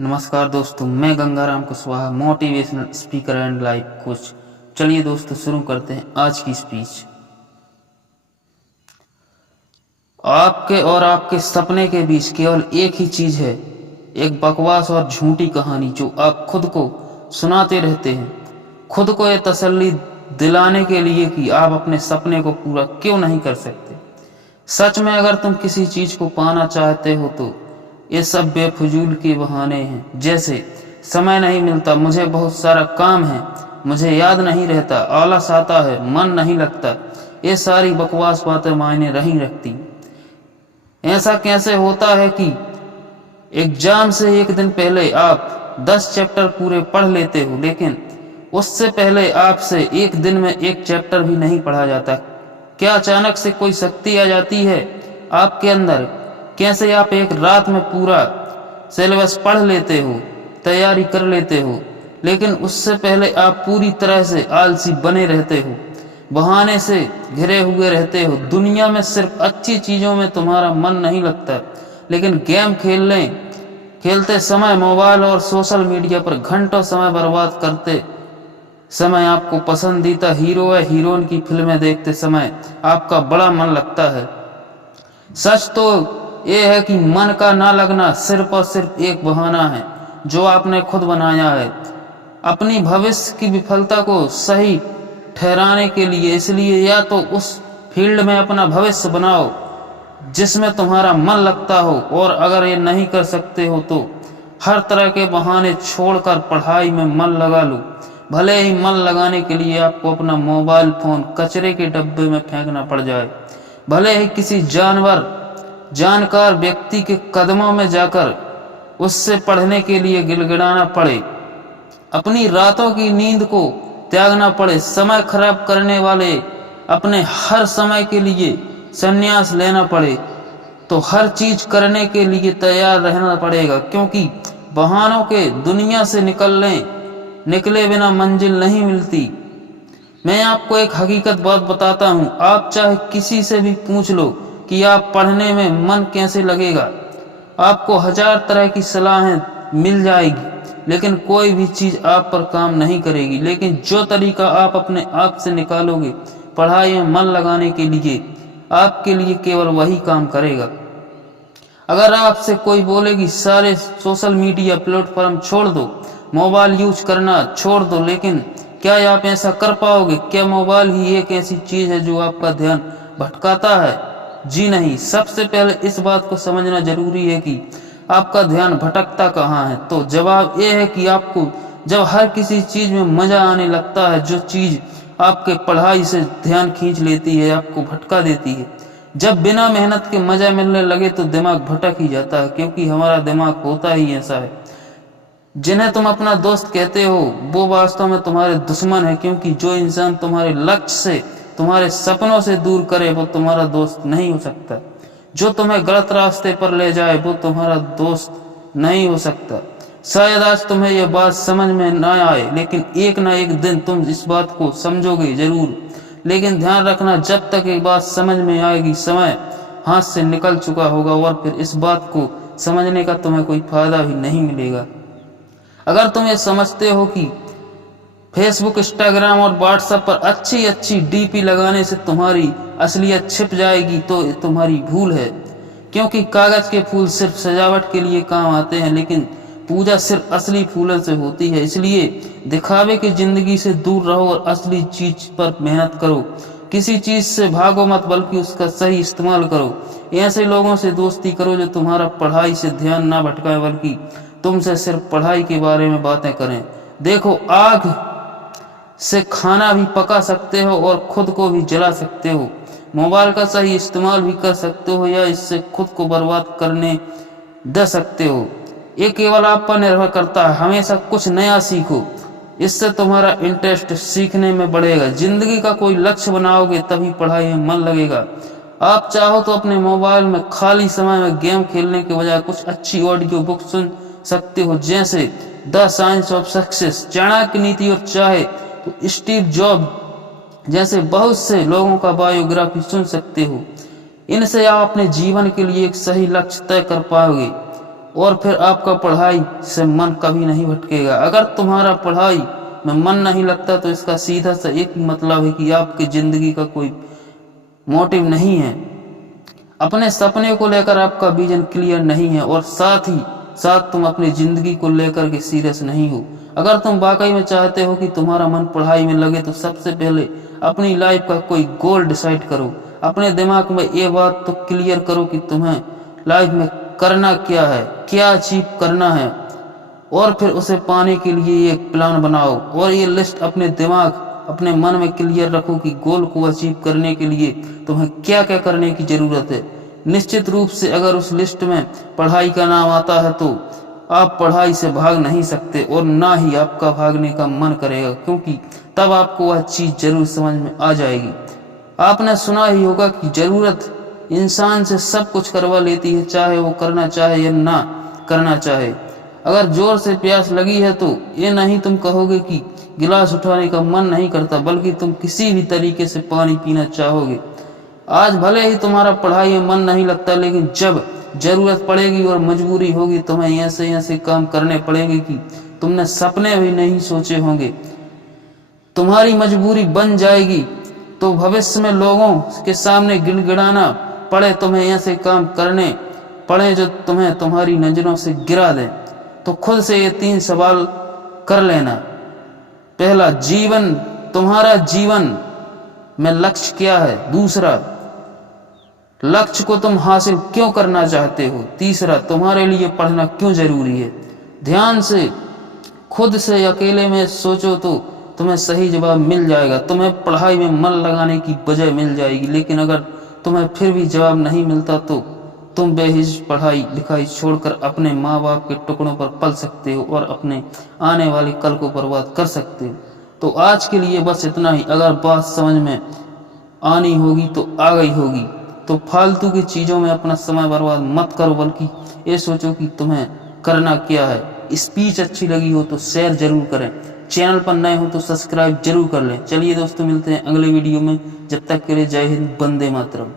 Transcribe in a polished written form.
नमस्कार दोस्तों, मैं Gangaram Kushwaha, motivational speaker and life coach. चलिए दोस्तों, शुरू करते हैं आज की स्पीच। आपके और आपके सपने के बीच केवल एक ही चीज है, एक बकवास और झूठी कहानी जो आप खुद को सुनाते रहते हैं, खुद को यह तसल्ली दिलाने के लिए कि आप अपने सपने को पूरा क्यों नहीं कर सकते। सच में अगर तुम किसी चीज को पाना चाहते हो तो ये सब बेफजूल के बहाने हैं, जैसे समय नहीं मिलता, मुझे बहुत सारा काम है, मुझे याद नहीं रहता, आलस आता है, मन नहीं लगता। ये सारी बकवास बातें मायने नहीं रखती। ऐसा कैसे होता है कि एग्जाम से एक दिन पहले आप 10 चैप्टर पूरे पढ़ लेते हो, लेकिन उससे पहले आपसे एक दिन में एक चैप्टर भी नहीं पढ़ा जाता। क्या अचानक से कोई शक्ति आ जाती है आपके अंदर? कैसे आप एक रात में पूरा सिलेबस पढ़ लेते हो, तैयारी कर लेते हो, लेकिन उससे पहले आप पूरी तरह से आलसी बने रहते हो, बहाने से घिरे हुए रहते हो। दुनिया में सिर्फ अच्छी चीजों में तुम्हारा मन नहीं लगता, लेकिन गेम खेलते समय मोबाइल और सोशल मीडिया पर घंटों समय बर्बाद करते समय आपको पसंदीदा हीरो या हीरोइन की फिल्में देखते समय आपका बड़ा मन लगता है। सच तो ये है कि मन का ना लगना सिर्फ और सिर्फ एक बहाना है जो आपने खुद बनाया है अपनी भविष्य की विफलता को सही ठहराने के लिए। इसलिए या तो उस फील्ड में अपना भविष्य बनाओ जिसमें तुम्हारा मन लगता हो, और अगर ये नहीं कर सकते हो तो हर तरह के बहाने छोड़कर पढ़ाई में मन लगा लो। भले ही मन लगाने के लिए आपको अपना मोबाइल फोन कचरे के डब्बे में फेंकना पड़ जाए, भले ही किसी जानकार व्यक्ति के कदमों में जाकर उससे पढ़ने के लिए गिड़गिड़ाना पड़े, अपनी रातों की नींद को त्यागना पड़े, समय खराब करने वाले अपने हर समय के लिए संन्यास लेना पड़े, तो हर चीज करने के लिए तैयार रहना पड़ेगा, क्योंकि बहानों के दुनिया से निकले बिना मंजिल नहीं मिलती। मैं आपको एक हकीकत बात बताता हूँ, आप चाहे किसी से भी पूछ लो कि आप पढ़ने में मन कैसे लगेगा, आपको 1000 तरह की सलाहें मिल जाएगी, लेकिन कोई भी चीज आप पर काम नहीं करेगी। लेकिन जो तरीका आप अपने आप से निकालोगे पढ़ाई में मन लगाने के लिए, आपके लिए केवल वही काम करेगा। अगर आपसे कोई बोले कि सारे सोशल मीडिया प्लेटफॉर्म छोड़ दो, मोबाइल यूज करना छोड़ दो, लेकिन क्या आप ऐसा कर पाओगे? क्या मोबाइल ही एक ऐसी चीज है जो आपका ध्यान भटकाता है? जी नहीं। सबसे पहले इस बात को समझना जरूरी है कि आपका ध्यान भटकता कहाँ है। तो जवाब यह है कि आपको जब हर किसी चीज में मजा आने लगता है, जो चीज आपके पढ़ाई से ध्यान खींच लेती है, आपको भटका देती है। जब बिना मेहनत के मजा मिलने लगे तो दिमाग भटक ही जाता है, क्योंकि हमारा दिमाग होता ही ऐसा है। जिन्हें तुम अपना दोस्त कहते हो वो वास्तव में तुम्हारे दुश्मन है, क्योंकि जो इंसान तुम्हारे लक्ष्य से, तुम्हारे सपनों से दूर करे वो तुम्हारा दोस्त नहीं हो सकता। जो तुम्हें गलत रास्ते पर ले जाए वो तुम्हारा दोस्त नहीं हो सकता। शायद आज तुम्हें यह बात समझ में ना आए, लेकिन एक ना एक दिन तुम इस बात को समझोगे जरूर। लेकिन ध्यान रखना, जब तक एक बात समझ में आएगी समय हाथ से निकल चुका होगा, और फिर इस बात को समझने का तुम्हें कोई फायदा भी नहीं मिलेगा। अगर तुम ये समझते हो कि फेसबुक, इंस्टाग्राम और व्हाट्सएप पर अच्छी डीपी लगाने से तुम्हारी असलियत छिप जाएगी, तो तुम्हारी भूल है, क्योंकि कागज के फूल सिर्फ सजावट के लिए काम आते हैं, लेकिन पूजा सिर्फ असली फूलों से होती है। इसलिए दिखावे की जिंदगी से दूर रहो और असली चीज पर मेहनत करो। किसी चीज से भागो मत, बल्कि उसका सही इस्तेमाल करो। ऐसे लोगों से दोस्ती करो जो तुम्हारा पढ़ाई से ध्यान ना भटकाए, बल्कि तुमसे सिर्फ पढ़ाई के बारे में बातें करें। देखो, आग से खाना भी पका सकते हो और खुद को भी जला सकते हो। मोबाइल का सही इस्तेमाल भी कर सकते हो या इससे खुद को बर्बाद करने दे सकते हो। ये केवल आप पर निर्भर करता है। हमेशा कुछ नया सीखो, इससे तुम्हारा इंटरेस्ट सीखने में बढ़ेगा। जिंदगी का कोई लक्ष्य बनाओगे तभी पढ़ाई में मन लगेगा। आप चाहो तो अपने मोबाइल में खाली समय में गेम खेलने के बजाय कुछ अच्छी ऑडियो बुक सुन सकते हो, जैसे the science of success, Chanakya नीति, और चाहे तो स्टीव जॉब जैसे बहुत से लोगों का बायोग्राफी सुन सकते हो। इनसे आप अपने जीवन के लिए एक सही लक्ष्य तय कर पाओगे। और फिर आपका पढ़ाई से मन कभी नहीं भटकेगा। अगर तुम्हारा पढ़ाई में मन नहीं लगता तो इसका सीधा सा एक ही मतलब है कि आपकी जिंदगी का कोई मोटिव नहीं है, अपने सपने को लेकर आपका विजन क्लियर नहीं है, और साथ ही साथ तुम अपनी जिंदगी को लेकर के सीरियस नहीं हो। अगर तुम वाकई में चाहते हो कि तुम्हारा मन पढ़ाई में लगे तो सबसे पहले अपनी लाइफ का कोई गोल डिसाइड करो। अपने दिमाग में ये बात तो क्लियर करो कि तुम्हें लाइफ में करना क्या है, क्या अचीव करना है, और फिर उसे पाने के लिए एक प्लान बनाओ और ये लिस्ट अपने दिमाग अपने मन में क्लियर रखो कि गोल को अचीव करने के लिए तुम्हें क्या क्या करने की जरूरत है। निश्चित रूप से अगर उस लिस्ट में पढ़ाई का नाम आता है तो आप पढ़ाई से भाग नहीं सकते और ना ही आपका भागने का मन करेगा, क्योंकि तब आपको वह चीज जरूर समझ में आ जाएगी। आपने सुना ही होगा कि जरूरत इंसान से सब कुछ करवा लेती है, चाहे वो करना चाहे या ना करना चाहे। अगर जोर से प्यास लगी है तो ये नहीं तुम कहोगे कि गिलास उठाने का मन नहीं करता, बल्कि तुम किसी भी तरीके से पानी पीना चाहोगे। आज भले ही तुम्हारा पढ़ाई में मन नहीं लगता, लेकिन जब जरूरत पड़ेगी और मजबूरी होगी तुम्हें ऐसे ऐसे काम करने पड़ेंगे कि तुमने सपने भी नहीं सोचे होंगे। तुम्हारी मजबूरी बन जाएगी तो भविष्य में लोगों के सामने गिड़गिड़ाना पड़े, तुम्हें ऐसे काम करने पड़े जो तुम्हें तुम्हारी नजरों से गिरा दें। तो खुद से ये 3 सवाल कर लेना। पहला, जीवन तुम्हारा जीवन में लक्ष्य क्या है? दूसरा, लक्ष्य को तुम हासिल क्यों करना चाहते हो? तीसरा, तुम्हारे लिए पढ़ना क्यों जरूरी है? ध्यान से खुद से अकेले में सोचो तो तुम्हें सही जवाब मिल जाएगा। तुम्हें पढ़ाई में मन लगाने की वजह मिल जाएगी, लेकिन अगर तुम्हें फिर भी जवाब नहीं मिलता तो तुम बेहिचक पढ़ाई लिखाई छोड़कर अपने माँ बाप के टुकड़ों पर पल सकते हो और अपने आने वाले कल को बर्बाद कर सकते हो। तो आज के लिए बस इतना ही। अगर बात समझ में आनी होगी तो आ गई होगी। तो फालतू की चीज़ों में अपना समय बर्बाद मत करो, बल्कि ये सोचो कि तुम्हें करना क्या है। स्पीच अच्छी लगी हो तो शेयर जरूर करें, चैनल पर नए हो तो सब्सक्राइब जरूर कर लें। चलिए दोस्तों, मिलते हैं अगले वीडियो में। जब तक के लिए जय हिंद, वंदे मातरम।